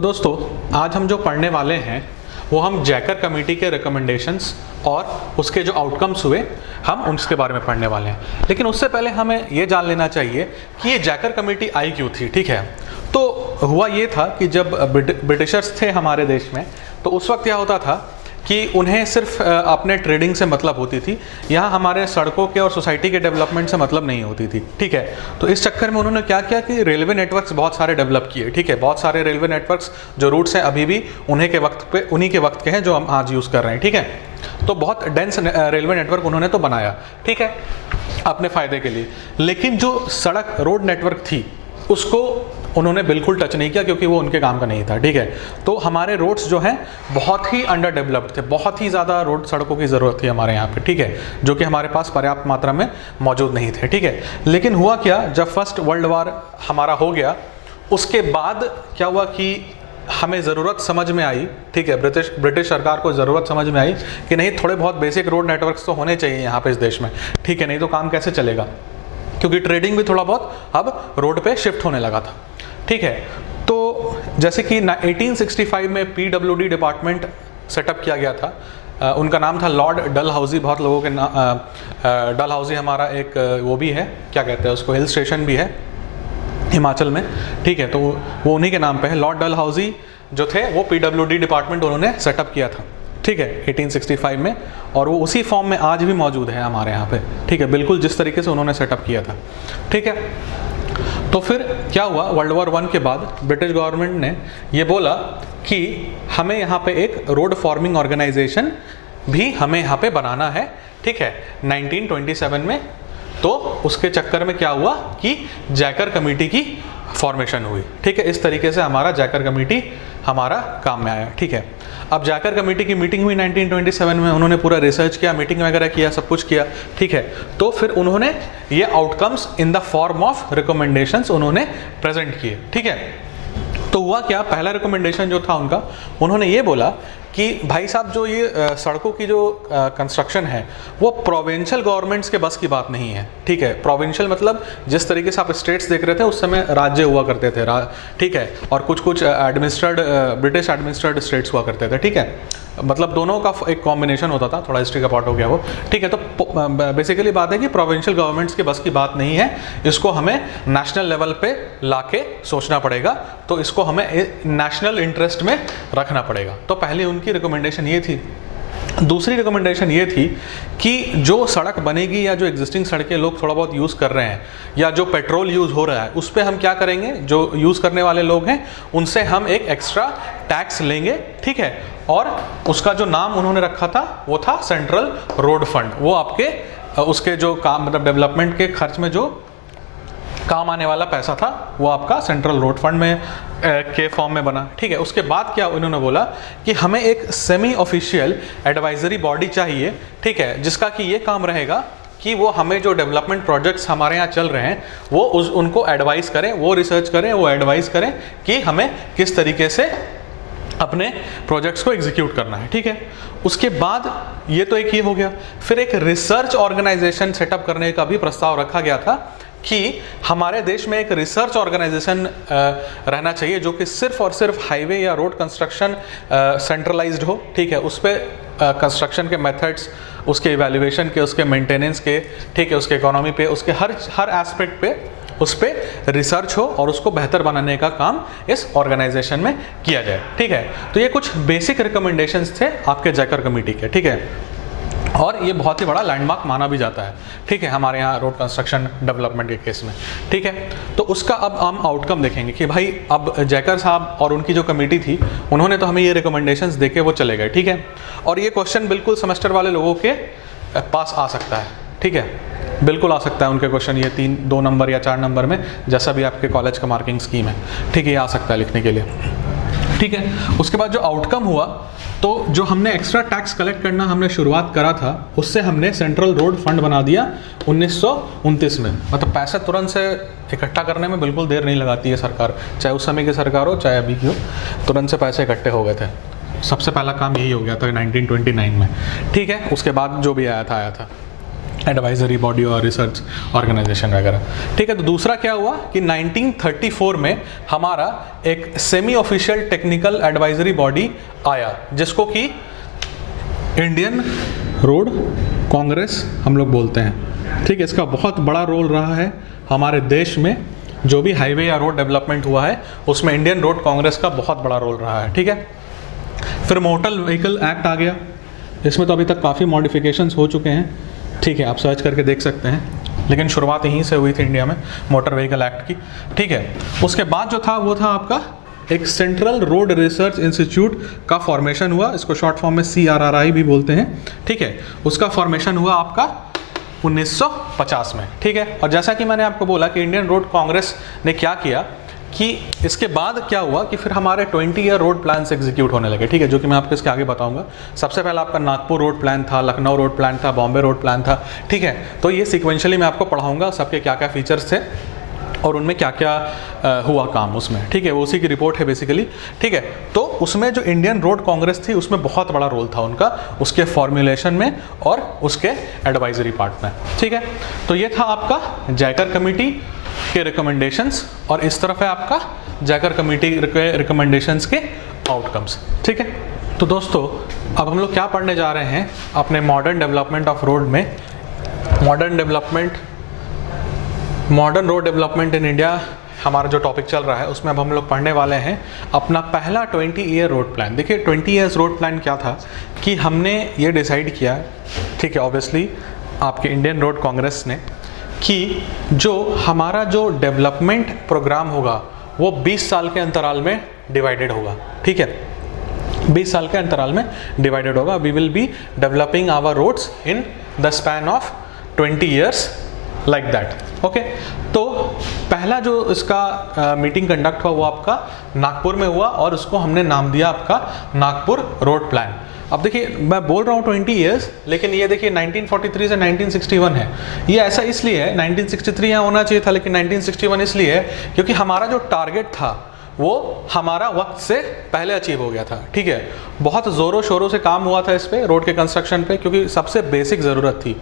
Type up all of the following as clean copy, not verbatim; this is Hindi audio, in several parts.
तो दोस्तों आज हम जो पढ़ने वाले हैं वो हम जैकर कमेटी के रिकमेंडेशंस और उसके जो आउटकम्स हुए हम उसके बारे में पढ़ने वाले हैं। लेकिन उससे पहले हमें ये जान लेना चाहिए कि ये जैकर कमेटी आई क्यों थी। ठीक है, तो हुआ ये था कि जब ब्रिटिशर्स थे हमारे देश में तो उस वक्त क्या होता था कि उन्हें सिर्फ अपने ट्रेडिंग से मतलब होती थी, यहाँ हमारे सड़कों के और सोसाइटी के डेवलपमेंट से मतलब नहीं होती थी। ठीक है, तो इस चक्कर में उन्होंने क्या किया कि रेलवे नेटवर्क्स बहुत सारे डेवलप किए। ठीक है, बहुत सारे रेलवे नेटवर्क्स जो रूट्स हैं अभी भी उन्हीं के वक्त के हैं जो हम आज यूज़ कर रहे हैं। ठीक है, तो बहुत डेंस रेलवे नेटवर्क उन्होंने तो बनाया, ठीक है, अपने फ़ायदे के लिए। लेकिन जो सड़क रोड नेटवर्क थी उसको उन्होंने बिल्कुल टच नहीं किया क्योंकि वो उनके काम का नहीं था। ठीक है, तो हमारे रोड्स जो हैं बहुत ही अंडर डेवलप्ड थे, बहुत ही ज़्यादा रोड सड़कों की ज़रूरत थी हमारे यहाँ पे। ठीक है, जो कि हमारे पास पर्याप्त मात्रा में मौजूद नहीं थे। ठीक है, लेकिन हुआ क्या, जब फर्स्ट वर्ल्ड वार हमारा हो गया उसके बाद क्या हुआ कि हमें ज़रूरत समझ में आई। ठीक है, ब्रिटिश सरकार को ज़रूरत समझ में आई कि नहीं, थोड़े बहुत बेसिक रोड नेटवर्क्स तो होने चाहिए यहाँ पे इस देश में। ठीक है, नहीं तो काम कैसे चलेगा, क्योंकि ट्रेडिंग भी थोड़ा बहुत अब रोड पे शिफ्ट होने लगा था। ठीक है, तो जैसे कि 1865 में PWD डिपार्टमेंट सेटअप किया गया था। उनका नाम था लॉर्ड डलहौजी। बहुत लोगों के डलहौजी हमारा एक वो भी है, क्या कहते हैं उसको, हिल स्टेशन भी है हिमाचल में। ठीक है, तो वो उन्हीं के नाम पे है। लॉर्ड डलहौजी जो थे वो PWD डिपार्टमेंट उन्होंने सेटअप किया था। ठीक है, 1865 में, और वो उसी फॉर्म में आज भी मौजूद है हमारे यहाँ पे। ठीक है, बिल्कुल जिस तरीके से उन्होंने सेटअप किया था। ठीक है, तो फिर क्या हुआ, वर्ल्ड वॉर 1 के बाद ब्रिटिश गवर्नमेंट ने ये बोला कि हमें यहाँ पे एक रोड फॉर्मिंग ऑर्गेनाइजेशन भी हमें यहाँ पे बनाना है। ठीक है, 1927 में। तो उसके चक्कर में क्या हुआ कि जैकर कमेटी की फॉर्मेशन हुई। ठीक है, इस तरीके से हमारा जैकर कमेटी हमारा काम में आया। ठीक है, अब जैकर कमेटी की मीटिंग हुई 1927 में, उन्होंने पूरा रिसर्च किया, मीटिंग वगैरह किया, सब कुछ किया। ठीक है, तो फिर उन्होंने ये outcomes in the form of recommendations उन्होंने प्रेजेंट किए। ठीक है, तो हुआ क्या, पहला रिकमेंडेशन जो था उनका, उन्होंने ये बोला कि भाई साहब जो ये सड़कों की जो कंस्ट्रक्शन है वो प्रोविंशियल गवर्नमेंट्स के बस की बात नहीं है। ठीक है, प्रोविंशियल मतलब जिस तरीके से आप स्टेट्स देख रहे थे उस समय राज्य हुआ करते थे। ठीक है, और कुछ एडमिनिस्ट्रेड ब्रिटिश एडमिनिस्ट्रेड स्टेट्स हुआ करते थे। ठीक है, मतलब दोनों का एक कॉम्बिनेशन होता था, थोड़ा हिस्ट्री का पार्ट हो गया वो। ठीक है, तो बेसिकली बात है कि प्रोविंशियल गवर्नमेंट्स के बस की बात नहीं है, इसको हमें नेशनल लेवल पे लाके सोचना पड़ेगा, तो इसको हमें नेशनल इंटरेस्ट में रखना पड़ेगा। तो पहली उनकी रिकमेंडेशन ये थी। दूसरी रिकमेंडेशन ये थी कि जो सड़क बनेगी या जो एग्जिस्टिंग सड़कें लोग थोड़ा बहुत यूज़ कर रहे हैं या जो पेट्रोल यूज़ हो रहा है उस पर हम क्या करेंगे, जो यूज़ करने वाले लोग हैं उनसे हम एक एक्स्ट्रा टैक्स लेंगे। ठीक है, और उसका जो नाम उन्होंने रखा था वो था सेंट्रल रोड फंड। वो आपके उसके जो काम मतलब डेवलपमेंट के खर्च में जो काम आने वाला पैसा था वो आपका सेंट्रल रोड फंड में के फॉर्म में बना। ठीक है, उसके बाद क्या उन्होंने बोला कि हमें एक सेमी ऑफिशियल एडवाइजरी बॉडी चाहिए। ठीक है, जिसका कि ये काम रहेगा कि वो हमें जो डेवलपमेंट प्रोजेक्ट्स हमारे यहाँ चल रहे हैं वो उनको एडवाइस करें, वो रिसर्च करें, वो एडवाइस करें कि हमें किस तरीके से अपने प्रोजेक्ट्स को एग्जीक्यूट करना है। ठीक है, उसके बाद ये तो एक ये हो गया। फिर एक रिसर्च ऑर्गेनाइजेशन सेटअप करने का भी प्रस्ताव रखा गया था कि हमारे देश में एक रिसर्च ऑर्गेनाइजेशन रहना चाहिए जो कि सिर्फ और सिर्फ हाईवे या रोड कंस्ट्रक्शन सेंट्रलाइज्ड हो। ठीक है, उस पर कंस्ट्रक्शन के मेथड्स, उसके इवैल्यूएशन के, उसके मेंटेनेंस के, ठीक है, उसके इकोनॉमी पे, उसके हर एस्पेक्ट पे उस पर रिसर्च हो और उसको बेहतर बनाने का काम इस ऑर्गेनाइजेशन में किया जाए। ठीक है, तो ये कुछ बेसिक रिकमेंडेशंस थे आपके जैकर कमेटी के। ठीक है, और ये बहुत ही बड़ा लैंडमार्क माना भी जाता है। ठीक है, हमारे यहाँ रोड कंस्ट्रक्शन डेवलपमेंट के केस में। ठीक है, तो उसका अब हम आउटकम देखेंगे कि भाई अब जैकर साहब और उनकी जो कमेटी थी उन्होंने तो हमें ये रिकमेंडेशंस देके वो चले गए। ठीक है, और ये क्वेश्चन बिल्कुल सेमेस्टर वाले लोगों के पास आ सकता है। ठीक है, बिल्कुल आ सकता है उनके क्वेश्चन, ये 2 नंबर या 4 नंबर में, जैसा भी आपके कॉलेज का मार्किंग स्कीम है। ठीक है, ये आ सकता है लिखने के लिए। ठीक है, उसके बाद जो आउटकम हुआ, तो जो हमने एक्स्ट्रा टैक्स कलेक्ट करना हमने शुरुआत करा था उससे हमने सेंट्रल रोड फंड बना दिया 1929 में। मतलब पैसे तुरंत से इकट्ठा करने में बिल्कुल देर नहीं लगाती है सरकार, चाहे उस समय की सरकार हो चाहे अभी की हो, तुरंत से पैसे इकट्ठे हो गए थे। सबसे पहला काम यही हो गया था 1929 में। ठीक है, उसके बाद जो भी आया था एडवाइजरी बॉडी और रिसर्च ऑर्गेनाइजेशन वगैरह। ठीक है, तो दूसरा क्या हुआ कि 1934 में हमारा एक semi official technical advisory body आया जिसको कि इंडियन रोड कांग्रेस हम लोग बोलते हैं। ठीक है, इसका बहुत बड़ा रोल रहा है हमारे देश में, जो भी हाईवे या रोड डेवलपमेंट हुआ है उसमें इंडियन रोड कांग्रेस का बहुत बड़ा रोल रहा है। ठीक है, फिर मोटर व्हीकल एक्ट आ गया, इसमें तो अभी तक काफ़ी मॉडिफिकेशंस हो चुके हैं। ठीक है, आप सर्च करके देख सकते हैं, लेकिन शुरुआत यहीं से हुई थी इंडिया में मोटर व्हीकल एक्ट की। ठीक है, उसके बाद जो था वो था आपका एक सेंट्रल रोड रिसर्च इंस्टीट्यूट का फॉर्मेशन हुआ, इसको शॉर्ट फॉर्म में CRRI भी बोलते हैं। ठीक है, उसका फॉर्मेशन हुआ आपका 1950 में। ठीक है, और जैसा कि मैंने आपको बोला कि इंडियन रोड कांग्रेस ने क्या किया कि इसके बाद क्या हुआ कि फिर हमारे 20 ईयर रोड प्लान्स एग्जीक्यूट होने लगे। ठीक है, जो कि मैं आपको इसके आगे बताऊंगा। सबसे पहला आपका नागपुर रोड प्लान था, लखनऊ रोड प्लान था, बॉम्बे रोड प्लान था। ठीक है, तो ये सिक्वेंशली मैं आपको पढ़ाऊंगा सबके क्या क्या फीचर्स थे और उनमें क्या क्या हुआ काम उसमें। ठीक है, वो उसी की रिपोर्ट है बेसिकली। ठीक है, तो उसमें जो इंडियन रोड कांग्रेस थी उसमें बहुत बड़ा रोल था उनका, उसके फॉर्मुलेशन में और उसके एडवाइजरी पार्ट में। ठीक है, तो ये था आपका जैकर कमेटी के रिकमेंडेशंस और इस तरफ है आपका जैकर कमेटी के रिकमेंडेशंस के आउटकम्स। ठीक है, तो दोस्तों अब हम लोग क्या पढ़ने जा रहे हैं अपने मॉडर्न डेवलपमेंट ऑफ रोड में। Modern road development in India हमारा जो टॉपिक चल रहा है उसमें अब हम लोग पढ़ने वाले हैं अपना पहला 20 ईयर रोड प्लान। देखिए 20 ईयर्स रोड प्लान क्या था कि हमने ये डिसाइड किया, ठीक है, ऑब्वियसली आपके इंडियन रोड कांग्रेस ने, कि जो हमारा जो डेवलपमेंट प्रोग्राम होगा वो 20 साल के अंतराल में डिवाइडेड होगा। ठीक है, 20 साल के अंतराल में डिवाइडेड होगा। We will be developing our roads in the span of 20 years like that. Okay, तो पहला जो इसका मीटिंग कंडक्ट हुआ वो आपका नागपुर में हुआ और उसको हमने नाम दिया आपका नागपुर रोड प्लान। अब देखिए मैं बोल रहा हूँ 20 ईयर्स, लेकिन ये देखिए 1943 से 1961 है। ये ऐसा इसलिए है, 1963 यहाँ होना चाहिए था लेकिन 1961 इसलिए है क्योंकि हमारा जो टारगेट था वो हमारा वक्त से पहले अचीव हो गया था। ठीक है, बहुत ज़ोरों शोरों से काम हुआ था इस पे, रोड के कंस्ट्रक्शन पे, क्योंकि सबसे बेसिक ज़रूरत थी।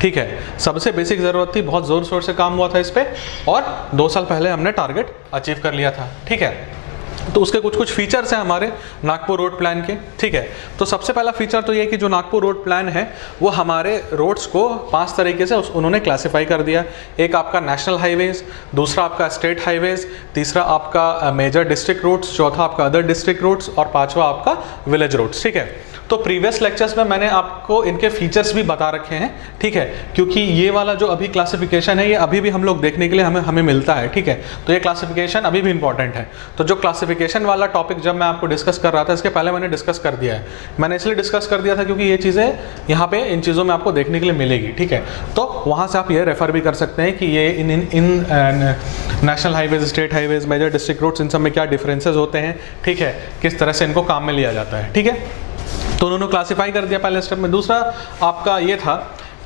ठीक है, सबसे बेसिक ज़रूरत थी, बहुत ज़ोर शोर से काम हुआ था इस पे और 2 साल पहले हमने टारगेट अचीव कर लिया था। ठीक है, तो उसके कुछ फीचर्स हैं हमारे नागपुर रोड प्लान के। ठीक है, तो सबसे पहला फीचर तो ये है कि जो नागपुर रोड प्लान है वो हमारे रोड्स को 5 तरीके से उन्होंने क्लासिफाई कर दिया। एक आपका नेशनल हाईवेज, दूसरा आपका स्टेट हाईवेज, तीसरा आपका मेजर डिस्ट्रिक्ट रोड्स, चौथा आपका अदर डिस्ट्रिक्ट रोड्स और पांचवा आपका विलेज रोड्स। ठीक है, तो प्रीवियस लेक्चर्स में मैंने आपको इनके फीचर्स भी बता रखे हैं। ठीक है, क्योंकि ये वाला जो अभी क्लासिफिकेशन है ये अभी भी हम लोग देखने के लिए हमें मिलता है। ठीक है, तो ये क्लासिफिकेशन अभी भी इंपॉर्टेंट है। तो जो क्लासिफिकेशन वाला टॉपिक जब मैं आपको डिस्कस कर रहा था इसके पहले मैंने डिस्कस कर दिया है। मैंने इसलिए डिस्कस कर दिया था क्योंकि ये चीज़ें यहाँ पे इन चीज़ों में आपको देखने के लिए मिलेगी। ठीक है, तो वहाँ से आप ये रेफर भी कर सकते हैं कि ये इन national highways, state highways, major district roads, इन सब में क्या डिफरेंसेस होते हैं। ठीक है, किस तरह से इनको काम में लिया जाता है। ठीक है, तो उन्होंने क्लासिफाई कर दिया पहले स्टेप में। दूसरा आपका ये था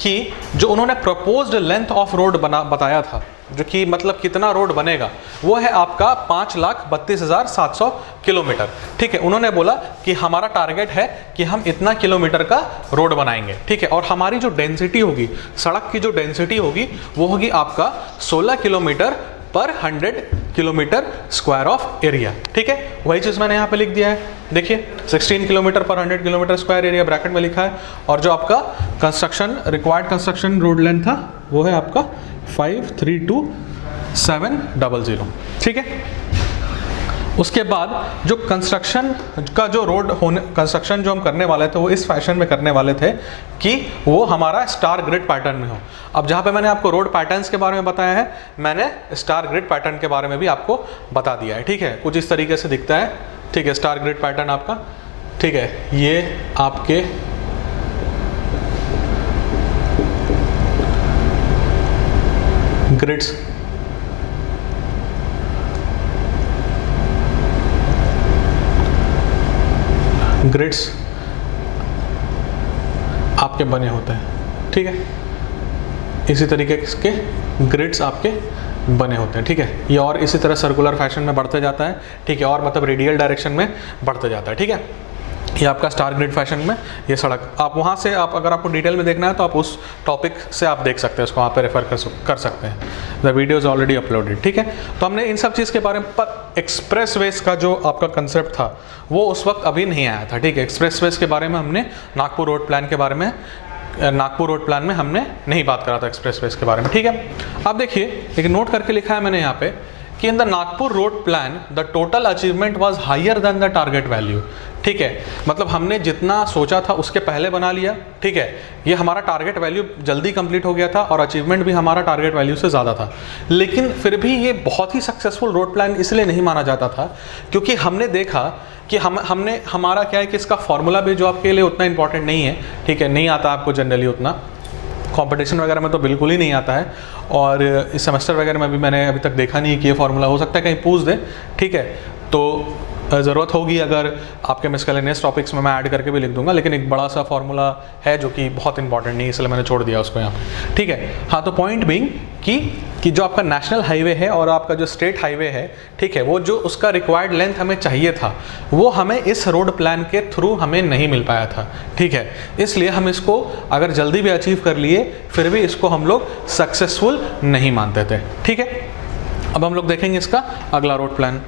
कि जो उन्होंने प्रपोज्ड लेंथ ऑफ रोड बताया था, जो कि मतलब कितना रोड बनेगा, वो है आपका 5,32,700 किलोमीटर। ठीक है, उन्होंने बोला कि हमारा टारगेट है कि हम इतना किलोमीटर का रोड बनाएंगे। ठीक है, और हमारी जो डेंसिटी होगी, सड़क की जो डेंसिटी होगी वो होगी आपका 16 किलोमीटर पर 100 किलोमीटर स्क्वायर ऑफ एरिया। ठीक है, वही चीज़ मैंने यहाँ पे लिख दिया है। देखिए 16 किलोमीटर पर 100 किलोमीटर स्क्वायर एरिया ब्रैकेट में लिखा है, और जो आपका रिक्वायर्ड कंस्ट्रक्शन रोड लेंथ था वो है आपका 532,700। ठीक है, उसके बाद जो कंस्ट्रक्शन का जो कंस्ट्रक्शन जो हम करने वाले थे वो इस फैशन में करने वाले थे कि वो हमारा स्टार ग्रिड पैटर्न में हो। अब जहाँ पे मैंने आपको रोड पैटर्न्स के बारे में बताया है, मैंने स्टार ग्रिड पैटर्न के बारे में भी आपको बता दिया है। ठीक है, कुछ इस तरीके से दिखता है। ठीक है, स्टार ग्रिड पैटर्न आपका। ठीक है, ये आपके ग्रिड्स आपके बने होते हैं। ठीक है, इसी तरीके के ग्रिड्स आपके बने होते हैं। ठीक है, ये और इसी तरह सर्कुलर फैशन में बढ़ते जाता है। ठीक है, और मतलब रेडियल डायरेक्शन में बढ़ते जाता है। ठीक है, ये आपका स्टार ग्रिड फैशन में ये सड़क, आप वहाँ से आप अगर आपको डिटेल में देखना है तो आप उस टॉपिक से आप देख सकते हैं, उसको वहाँ पे रेफर कर सकते हैं। The video is already uploaded, ठीक है। तो हमने इन सब चीज़ के बारे में, पर एक्सप्रेस वेज का जो आपका कंसेप्ट था वो उस वक्त अभी नहीं आया था, ठीक है। एक्सप्रेस वेज के बारे में हमने नागपुर रोड प्लान के बारे में, नागपुर रोड प्लान में हमने नहीं बात करा था एक्सप्रेस वेज के बारे में, ठीक है। आप देखिए एक नोट करके लिखा है मैंने यहाँ पे कि in the Nagpur road plan the total achievement was higher than the target value, ठीक है। मतलब हमने जितना सोचा था उसके पहले बना लिया, ठीक है। ये हमारा टारगेट वैल्यू जल्दी कंप्लीट हो गया था और अचीवमेंट भी हमारा टारगेट वैल्यू से ज़्यादा था, लेकिन फिर भी ये बहुत ही सक्सेसफुल रोड प्लान इसलिए नहीं माना जाता था क्योंकि हमने देखा कि हमने हमारा क्या है कि इसका फॉर्मूला भी जो आपके लिए उतना इंपॉर्टेंट नहीं है, ठीक है, नहीं आता आपको जनरली उतना, कंपटीशन वगैरह में तो बिल्कुल ही नहीं आता है, और इस सेमेस्टर वगैरह में भी मैंने अभी तक देखा नहीं कि ये फार्मूला, हो सकता है कहीं पूछ दे, ठीक है। तो ज़रूरत होगी अगर आपके मिसलेनियस टॉपिक्स में मैं ऐड करके भी लिख दूंगा, लेकिन एक बड़ा सा फार्मूला है जो कि बहुत इंपॉर्टेंट नहीं है, इसलिए मैंने छोड़ दिया उसको यहाँ पे, ठीक है। हाँ, तो पॉइंट बीइंग कि जो आपका नेशनल हाईवे है और आपका जो स्टेट हाईवे है, ठीक है, वो जो उसका रिक्वायर्ड लेंथ हमें चाहिए था वो हमें इस रोड प्लान के थ्रू हमें नहीं मिल पाया था, ठीक है। इसलिए हम इसको अगर जल्दी भी अचीव कर लिए फिर भी इसको हम लोग सक्सेसफुल नहीं मानते थे, ठीक है। अब हम लोग देखेंगे इसका अगला रोड प्लान।